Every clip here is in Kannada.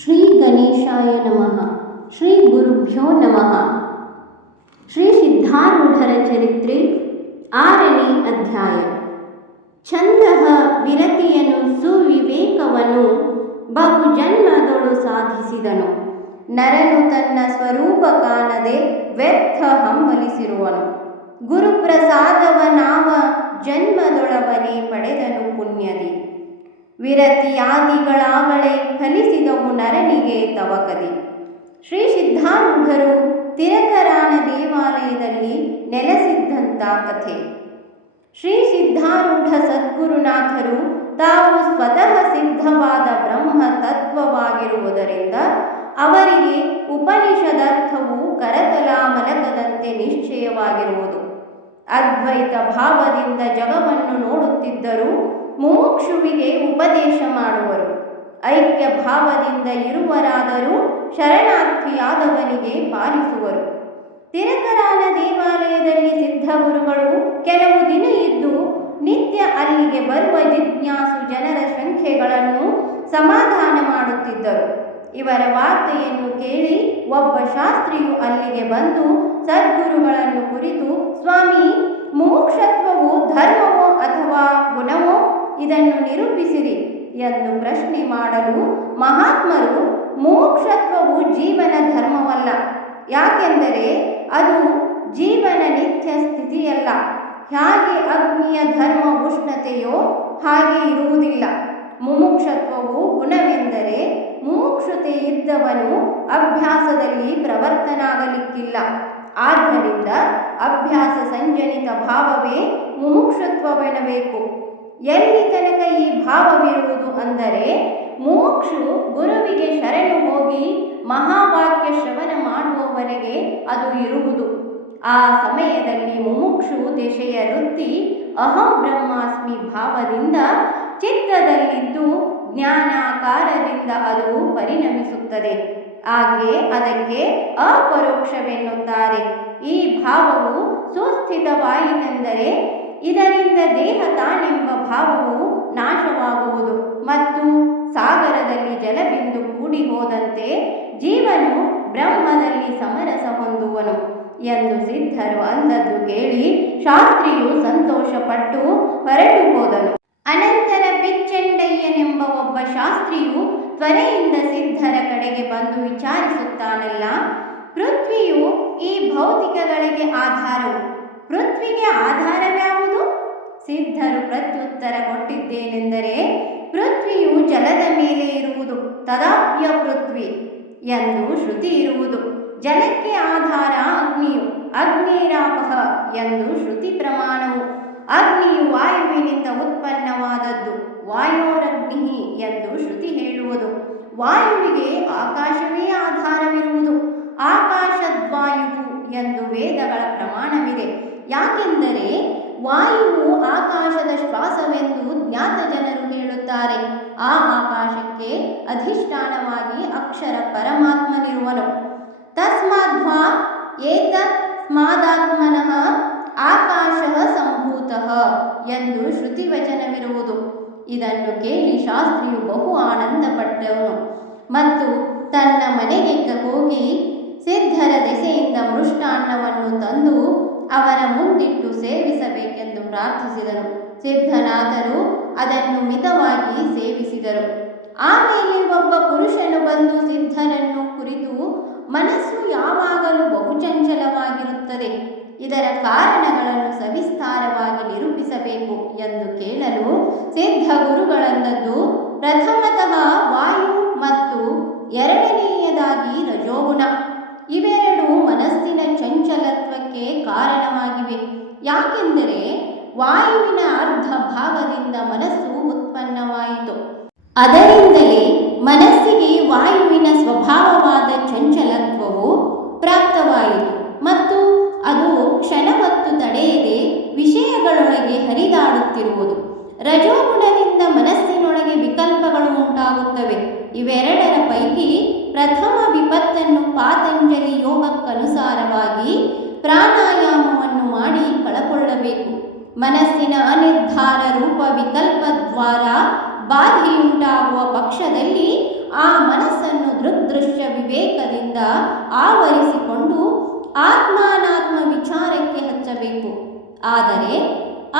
ಶ್ರೀ ಗಣೇಶಾಯ ನಮಃ. ಶ್ರೀ ಗುರುಭ್ಯೋ ನಮಃ. ಶ್ರೀ ಸಿದ್ಧಾರೂಢರ ಚರಿತ್ರೆ 6ನೇ ಅಧ್ಯಾಯ. ಛಂದಃ ವಿರತಿಯನು ಸುವಿವೇಕವನು ಬಹುಜನ್ಮದೊಳು ಸಾಧಿಸಿದನು. ನರನು ತನ್ನ ಸ್ವರೂಪ ಕಾಣದೆ ವ್ಯರ್ಥ ಹಂಬಲಿಸಿರುವನು. ಗುರುಪ್ರಸಾದವನಾವ ಜನ್ಮದೊಳವನೇ ಪಡೆದನು ಪುಣ್ಯದಿ. ವಿರತಿಯಾದಿಗಳಾಗಲೇ ಫಲಿಸಿದವು ನರನಿಗೆ ತವಕದಿ. ಶ್ರೀ ಸಿದ್ಧಾರೂಢರು ತಿರಕರಾಣ ದೇವಾಲಯದಲ್ಲಿ ನೆಲೆಸಿದ್ದಂಥ ಕಥೆ. ಶ್ರೀ ಸಿದ್ಧಾರೂಢ ಸದ್ಗುರುನಾಥರು ತಾವು ಸ್ವತಃ ಸಿದ್ಧವಾದ ಬ್ರಹ್ಮ ತತ್ವವಾಗಿರುವುದರಿಂದ ಅವರಿಗೆ ಉಪನಿಷದರ್ಥವು ಕರತಲಾಮಲಕದಂತೆ ನಿಶ್ಚಯವಾಗಿರುವುದು. ಅದ್ವೈತ ಭಾವದಿಂದ ಜಗವನ್ನು ನೋಡುತ್ತಿದ್ದರೂ ಮುಮುಕ್ಷುವಿಗೆ ಉಪದೇಶ ಮಾಡುವರು. ಐಕ್ಯ ಭಾವದಿಂದ ಇರುವರಾದರೂ ಶರಣಾರ್ಥಿಯಾದವನಿಗೆ ಪಾಲಿಸುವರು. ತಿರಕರಾನ ದೇವಾಲಯದಲ್ಲಿ ಸಿದ್ಧಗುರುಗಳು ಕೆಲವು ದಿನ ಇದ್ದು ನಿತ್ಯ ಅಲ್ಲಿಗೆ ಬರುವ ಜಿಜ್ಞಾಸು ಜನರ ಸಂಖ್ಯೆಗಳನ್ನು ಸಮಾಧಾನ ಮಾಡುತ್ತಿದ್ದರು. ಇವರ ವಾರ್ತೆಯನ್ನು ಕೇಳಿ ಒಬ್ಬ ಶಾಸ್ತ್ರಿಯು ಅಲ್ಲಿಗೆ ಬಂದು ಸದ್ಗುರುಗಳನ್ನು ಕುರಿತು, ಸ್ವಾಮಿ, ಮುಮುಕ್ಷತ್ವವು ಧರ್ಮವೋ ಅಥವಾ ಗುಣವೋ? ಇದನ್ನು ನಿರೂಪಿಸಿರಿ ಎಂದು ಪ್ರಶ್ನೆ ಮಾಡಲು ಮಹಾತ್ಮರು, ಮುಮುಕ್ಷತ್ವವು ಜೀವನ ಧರ್ಮವಲ್ಲ. ಯಾಕೆಂದರೆ ಅದು ಜೀವನ ನಿತ್ಯ ಸ್ಥಿತಿಯಲ್ಲ. ಹೇಗೆ ಅಗ್ನಿಯ ಧರ್ಮ ಉಷ್ಣತೆಯೋ ಹಾಗೆ ಇರುವುದಿಲ್ಲ. ಮುಮುಕ್ಷತ್ವವು ಗುಣವೆಂದರೆ ಮುಮುಕ್ಷತೆ ಇದ್ದವನು ಅಭ್ಯಾಸದಲ್ಲಿ ಪ್ರವರ್ತನಾಗಲಿಕ್ಕಿಲ್ಲ. ಆದ್ದರಿಂದ ಅಭ್ಯಾಸ ಸಂಜನಿತ ಭಾವವೇ ಮುಮುಕ್ಷತ್ವವೆನ್ನಬೇಕು. ಎಲ್ಲಿ ತನಕ ಈ ಭಾವವಿರುವುದು ಅಂದರೆ ಮುಮುಕ್ಷು ಗುರುವಿಗೆ ಶರಣು ಹೋಗಿ ಮಹಾವಾಕ್ಯ ಶ್ರವಣ ಮಾಡುವವರೆಗೆ ಅದು ಇರುವುದು. ಆ ಸಮಯದಲ್ಲಿ ಮುಮುಕ್ಷು ದೆಸೆಯ ವೃತ್ತಿ ಅಹಂ ಬ್ರಹ್ಮಾಸ್ಮಿ ಭಾವದಿಂದ ಚಿತ್ತದಲ್ಲಿದ್ದು ಜ್ಞಾನಾಕಾರದಿಂದ ಅದು ಪರಿಣಮಿಸುತ್ತದೆ. ಹಾಗೆ ಅದಕ್ಕೆ ಅಪರೋಕ್ಷವೆನ್ನುತ್ತಾರೆ. ಈ ಭಾವವು ಸುಸ್ಥಿತವಾಯಿತೆಂದರೆ ಇದರಿಂದ ದೇಹ ತಾನೆಂಬ ಭಾವವು ನಾಶವಾಗುವುದು ಮತ್ತು ಸಾಗರದಲ್ಲಿ ಜಲಬಿಂದು ಕೂಡಿ ಹೋದಂತೆ ಜೀವನು ಬ್ರಹ್ಮದಲ್ಲಿ ಸಮರಸ ಹೊಂದುವನು ಎಂದು ಸಿದ್ಧರು ಅಂದದ್ದು ಕೇಳಿ ಶಾಸ್ತ್ರಿಯು ಸಂತೋಷಪಟ್ಟು ಹೊರಟು ಹೋದನು. ಅನಂತರ ಪಿಚ್ಚಂಡಯ್ಯನೆಂಬ ಒಬ್ಬ ಶಾಸ್ತ್ರಿಯು ತ್ವರೆಯಿಂದ ಸಿದ್ಧರ ಕಡೆಗೆ ಬಂದು ವಿಚಾರಿಸುತ್ತಾನಲ್ಲ, ಪೃಥ್ವಿಯು ಈ ಭೌತಿಕಗಳಿಗೆ ಆಧಾರವು. ಪೃಥ್ವಿಗೆ ಆಧಾರವ್ಯಾವುದು? ಸಿದ್ಧರು ಪ್ರತ್ಯುತ್ತರ ಕೊಟ್ಟಿದ್ದೇನೆಂದರೆ, ಪೃಥ್ವಿಯು ಜಲದ ಮೇಲೆ ಇರುವುದು, ತದಾಪ್ಯ ಪೃಥ್ವಿ ಎಂದು ಶ್ರುತಿ ಇರುವುದು. ಜಲಕ್ಕೆ ಆಧಾರ ಅಗ್ನಿಯು, ಅಗ್ನಿರಾಪಃ ಎಂದು ಶ್ರುತಿ ಪ್ರಮಾಣವು. ಅಗ್ನಿಯು ವಾಯುವಿನಿಂದ ಉತ್ಪನ್ನವಾದದ್ದು, ವಾಯೋರಗ್ನಿ ಎಂದು ಶ್ರುತಿ ಹೇಳುವುದು. ವಾಯುವಿಗೆ ಆಕಾಶವೇ ಆಧಾರವಿರುವುದು, ಆಕಾಶದ್ವಾಯುವು ಎಂದು ವೇದಗಳ ಪ್ರಮಾಣವಿದೆ. ಯಾಕೆಂದರೆ ವಾಯುವು ಆಕಾಶದ ಶ್ವಾಸವೆಂದು ಜ್ಞಾತ ಜನರು ಹೇಳುತ್ತಾರೆ. ಆ ಆಕಾಶಕ್ಕೆ ಅಧಿಷ್ಠಾನವಾಗಿ ಅಕ್ಷರ ಪರಮಾತ್ಮನಿರುವನು. ತಸ್ಮಾದ್ವಾ ಏತಸ್ಮಾದಾತ್ಮನಃ ಆಕಾಶಃ ಸಂಭೂತಃ ಎಂದು ಶ್ರುತಿವಚನವಿರುವುದು. ಇದನ್ನು ಕೇಳಿ ಶಾಸ್ತ್ರಿಯು ಬಹು ಆನಂದಪಟ್ಟವನು ಮತ್ತು ತನ್ನ ಮನೆಗೆ ಹೋಗಿ ಸಿದ್ಧರ ದೆಸೆಯಿಂದ ಮೃಷ್ಟಾನ್ನವನ್ನು ತಂದು ಅವರ ಮುಂದಿಟ್ಟು ಸೇವಿಸಬೇಕೆಂದು ಪ್ರಾರ್ಥಿಸಿದನು. ಸಿದ್ಧನಾಥರು ಅದನ್ನು ಮಿತವಾಗಿ ಸೇವಿಸಿದರು. ಆಮೇಲೆ ಒಬ್ಬ ಪುರುಷನು ಬಂದು ಸಿದ್ಧರನ್ನು ಕುರಿತು, ಮನಸ್ಸು ಯಾವಾಗಲೂ ಬಹುಚಂಚಲವಾಗಿರುತ್ತದೆ, ಇದರ ಕಾರಣಗಳನ್ನು ಸವಿಸ್ತಾರವಾಗಿ ನಿರೂಪಿಸಬೇಕು ಎಂದು ಕೇಳಲು ಸಿದ್ಧ ಗುರುಗಳಂದದ್ದು, ಪ್ರಥಮತಃ ವಾಯು ಮತ್ತು ಎರಡನೆಯದಾಗಿ ರಜೋಗುಣ. ಇವೆರಡು ಮನಸ್ಸಿನ ಚಂಚಲತ್ವಕ್ಕೆ ಕಾರಣವಾಗಿವೆ. ಯಾಕೆಂದರೆ ವಾಯುವಿನ ಅರ್ಧ ಭಾಗದಿಂದ ಮನಸ್ಸು ಉತ್ಪನ್ನವಾಯಿತು. ಅದರಿಂದಲೇ ಮನಸ್ಸಿಗೆ ವಾಯುವಿನ ಸ್ವಭಾವವಾದ ಚಂಚಲತ್ವವು ಪ್ರಾಪ್ತವಾಯಿತು ಮತ್ತು ಅದು ಕ್ಷಣವತ್ತು ತಡೆಯದೆ ವಿಷಯಗಳೊಳಗೆ ಹರಿದಾಡುತ್ತಿರುವುದು. ರಜೋಗುಣದಿಂದ ಮನಸ್ಸಿನೊಳಗೆ ವಿಕಲ್ಪಗಳು ಉಂಟಾಗುತ್ತವೆ. ಇವೆರಡರ ಪೈಕಿ ಪ್ರಥಮ ವಿಪತ್ತನ್ನು ಪಾತಂಜಲಿ ಯೋಗಕ್ಕನುಸಾರವಾಗಿ ಪ್ರಾಣಾಯಾಮವನ್ನು ಮಾಡಿ ಕಳಕೊಳ್ಳಬೇಕು. ಮನಸ್ಸಿನ ಅನಿರ್ಧಾರ ರೂಪ ವಿಕಲ್ಪ ದ್ವಾರ ಬಾಧೆಯುಂಟಾಗುವ ಪಕ್ಷದಲ್ಲಿ ಆ ಮನಸ್ಸನ್ನು ದೃಶ್ಯ ವಿವೇಕದಿಂದ ಆವರಿಸಿಕೊಂಡು ಆತ್ಮಾನಾತ್ಮ ವಿಚಾರಕ್ಕೆ ಹಚ್ಚಬೇಕು. ಆದರೆ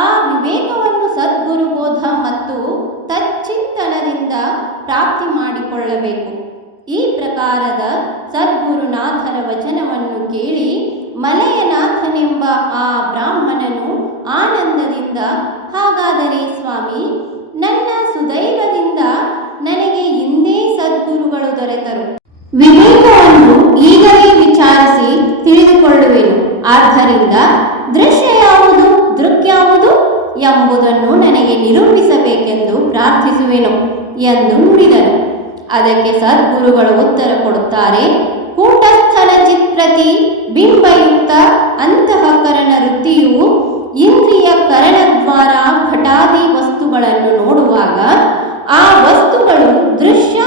ಆ ವಿವೇಕವನ್ನು ಸದ್ಗುರುಬೋಧ ಮತ್ತು ತಚ್ಚಿಂತನದಿಂದ ಪ್ರಾಪ್ತಿ ಮಾಡಿಕೊಳ್ಳಬೇಕು. ಈ ಪ್ರಕಾರದ ಸದ್ಗುರುನಾಥರ ವಚನವನ್ನು ಕೇಳಿ ಮಲಯನಾಥನೆಂಬ ಆ ಬ್ರಾಹ್ಮಣನು ಆನಂದದಿಂದ, ಹಾಗಾದರೆ ಸ್ವಾಮಿ, ನನ್ನ ಸುದೈವದಿಂದ ನನಗೆ ಇಂದೇ ಸದ್ಗುರುಗಳು ದೊರೆತರು. ವಿವೇಕವನ್ನು ಈಗಲೇ ವಿಚಾರಿಸಿ ತಿಳಿದುಕೊಳ್ಳುವೆನು. ಆದ್ದರಿಂದ ದೃಶ್ಯ ಯಾವುದು, ದೃಕ್ ಯಾವುದು ಎಂಬುದನ್ನು ನನಗೆ ನಿರೂಪಿಸಬೇಕೆಂದು ಪ್ರಾರ್ಥಿಸುವೆನು ಎಂದು ನುಡಿದನು. ಅದಕ್ಕೆ ಸದ್ಗುರುಗಳು ಉತ್ತರ ಕೊಡುತ್ತಾರೆ. ಕೂಟಸ್ಥನ ಚಿತ್ಪ್ರತಿ ಬಿಂಬಯುಕ್ತ ಅಂತಃಕರಣ ವೃತ್ತಿಯು ಇಂದ್ರಿಯ ಕರಣದ್ವಾರ ಘಟಾದಿ ವಸ್ತುಗಳನ್ನು ನೋಡುವಾಗ ಆ ವಸ್ತುಗಳು ದೃಶ್ಯ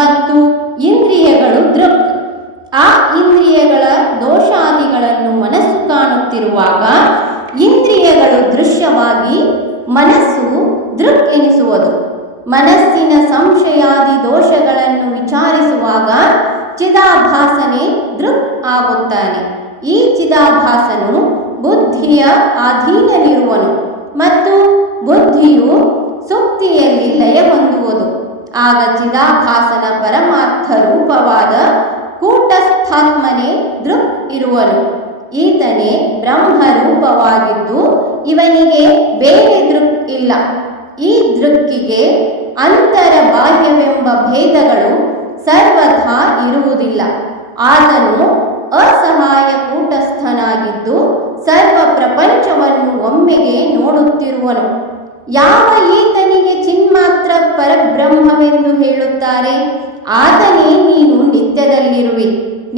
ಮತ್ತು ಇಂದ್ರಿಯಗಳು ದೃಕ್. ಆ ಇಂದ್ರಿಯಗಳ ದೋಷಾದಿಗಳನ್ನು ಮನಸ್ಸು ಕಾಣುತ್ತಿರುವಾಗ ಇಂದ್ರಿಯಗಳು ದೃಶ್ಯವಾಗಿ ಮನಸ್ಸು ದೃಕ್ ಎನಿಸುವುದು. ಮನಸ್ಸಿನ ಸಂಶಯಾದಿ ದೋಷಗಳನ್ನು ವಿಚಾರಿಸುವಾಗ ಚಿದಾಭಾಸನೆ ದೃಕ್ ಆಗುತ್ತಾನೆ. ಈ ಚಿದಾಭಾಸನು ಬುದ್ಧಿಯ ಅಧೀನನಿರುವನು ಮತ್ತು ಬುದ್ಧಿಯು ಸುಪ್ತಿಯಲ್ಲಿ ಲಯ ಹೊಂದುವುದು. ಆಗ ಚಿದಾಭಾಸನ ಪರಮಾರ್ಥ ರೂಪವಾದ ಕೂಟಸ್ಥಾತ್ಮನೇ ದೃಕ್ ಇರುವನು. ಈತನೇ ಬ್ರಹ್ಮರೂಪವಾಗಿದ್ದು ಇವನಿಗೆ ಬೇರೆ ದೃಕ್ ಇಲ್ಲ. ಈ ದೃಕ್ಕಿಗೆ ಅಂತರ ಬಾಹ್ಯವೆಂಬ ಭೇದಗಳು ಸರ್ವಥಾ ಇರುವುದಿಲ್ಲ. ಆತನು ಅಸಹಾಯ ಕೂಟಸ್ಥನಾಗಿದ್ದು ಸರ್ವ ಪ್ರಪಂಚವನ್ನು ಒಮ್ಮೆಗೆ ನೋಡುತ್ತಿರುವನು. ಯಾವ ಈತನಿಗೆ ಚಿನ್ಮಾತ್ರ ಪರಬ್ರಹ್ಮವೆಂದು ಹೇಳುತ್ತಾರೆ, ಆತನೇ ನೀನು ನಿತ್ಯದಲ್ಲಿರುವಿ.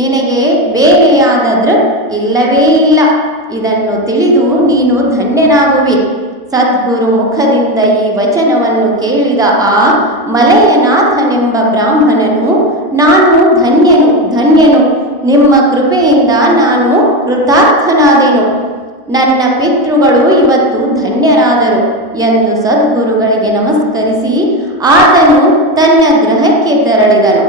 ನಿನಗೆ ಬೇರೆಯಾದ ದೃಕ್ ಇಲ್ಲವೇ ಇಲ್ಲ. ಇದನ್ನು ತಿಳಿದು ನೀನು ಧನ್ಯನಾಗುವಿ. ಸದ್ಗುರು ಮುಖದಿಂದ ಈ ವಚನವನ್ನು ಕೇಳಿದ ಆ ಮಲಯನಾಥನೆಂಬ ಬ್ರಾಹ್ಮಣನು, ನಾನು ಧನ್ಯನು ಧನ್ಯನು, ನಿಮ್ಮ ಕೃಪೆಯಿಂದ ನಾನು ಕೃತಾರ್ಥನಾದೆನು. ನನ್ನ ಪಿತೃಗಳು ಇವತ್ತು ಧನ್ಯರಾದರು ಎಂದು ಸದ್ಗುರುಗಳಿಗೆ ನಮಸ್ಕರಿಸಿ ಆತನು ತನ್ನ ಗೃಹಕ್ಕೆ ತೆರಳಿದನು.